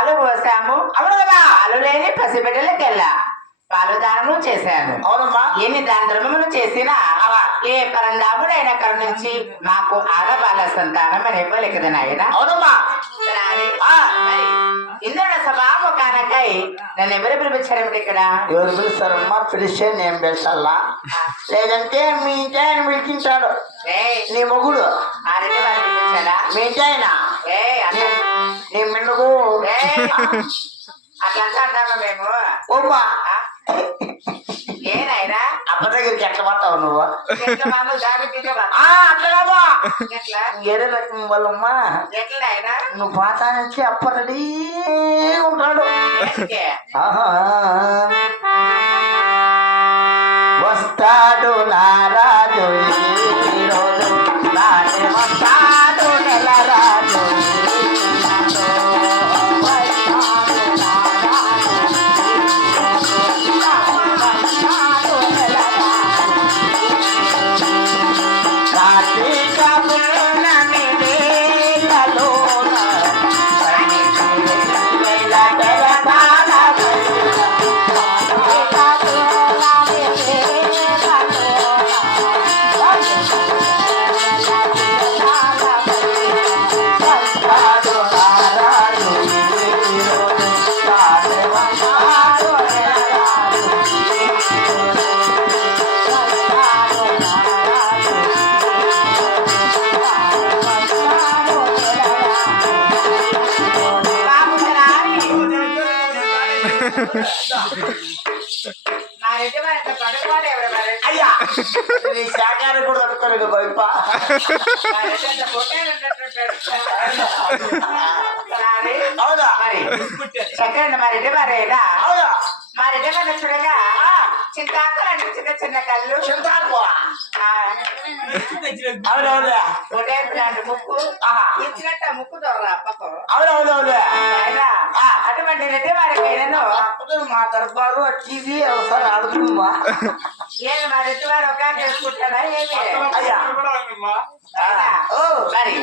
పాలు పోసాము. అవును కదా పాలు లేని పసిబిడ్డలకెల్లా. పాలు దానము చేశాను. అవునమ్మా. ఎన్ని దాన ధర్మములు చేసినా ఏ పరందాముడైన కరుణించి మాకు ఆడబాల సంతానం అని ఇవ్వలేకదు నాయన. అవునమ్మా. ఇంద్రుడ సభాముఖానకై నన్ను ఎవరు పిలిపించారు ఇక్కడ? ఎవరు పిలుస్తారమ్మా పిలిస్తే నేను పిలుస్తాలా లేదంటే మీ పిలిచించాడు ఏయ్, నీ మొగుడు. ఆ రెండు వారు పిలిపించాడా మీ అట్లా నీ ఏయ్, అట్లా అంటా అంటామా మేము. ఓమ్మా ఆ? ఏ నాయనా? అప్ప దగ్గరికి ఎట్లా పడతావు నువ్వు? అట్లా ఏరే రకం వాళ్ళమ్మా ఎట్లా నువ్వు పాత నుంచి అప్ప రెడీ ఉంటాడు. వస్తాడు నారాజు శాఖాన్ని కూడా తట్టుకోలేదు బయప నా రెడ్డి అట్లా పొట్టేలు ఉన్నట్టుంటాడు. రాని. అవునా మరి చక్కండి మా రెడ్డి మరేనా అవునా మా రెడ్డి మరి చూడగా చింతాకులు చిన్న చిన్న కళ్ళు. చింతాకు. ఆ, అవునవునా ఒకటే లాంటి ముక్కు. ఇచ్చినట్టు ముక్కు దొరరా పక్క అవునవునవునా ఆయన అటువంటి రెడ్డి వారికి నేను మా దర్బారు టీవీ ఒకసారి ఆడుతుందమ్మా ఏమి మా రెడ్డి వారు ఒక చేసుకుంటారా ఏమి? అయ్యా. మరి.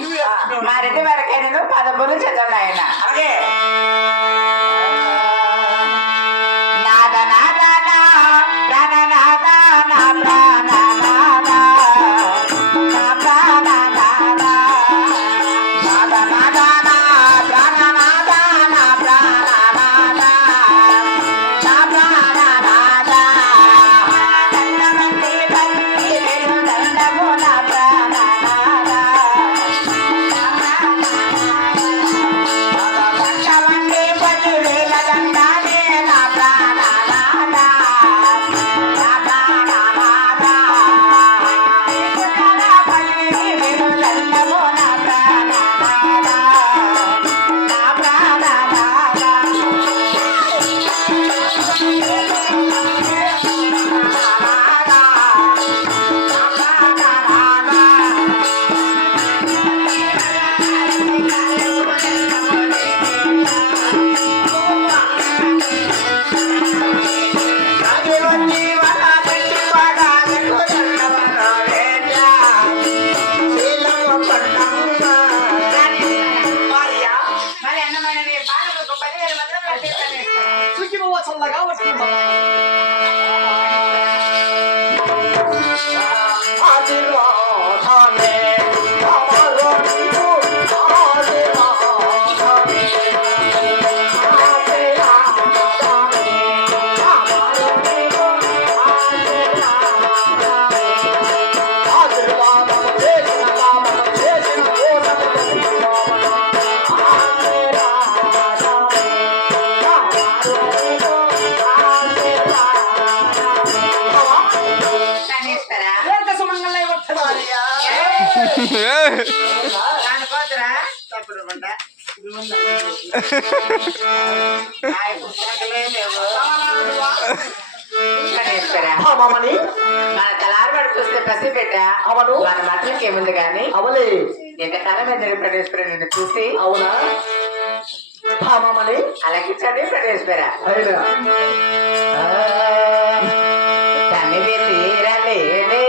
మా రెడ్డి వారికి నేను పదమూడు చదవండి ఆయన. అలాగే. what's on like, oh, it's భామని మన తలారబడి చూస్తే పసి పెట్ట. అవును. మన మట్లకి ఏముంది కానీ అవలే ఎంతకాలం ప్రదేశ్వర నిన్ను చూసి. అవునా? భామని అలకించండి ప్రదేశ్వర అయినా? తనివి తీరలేదే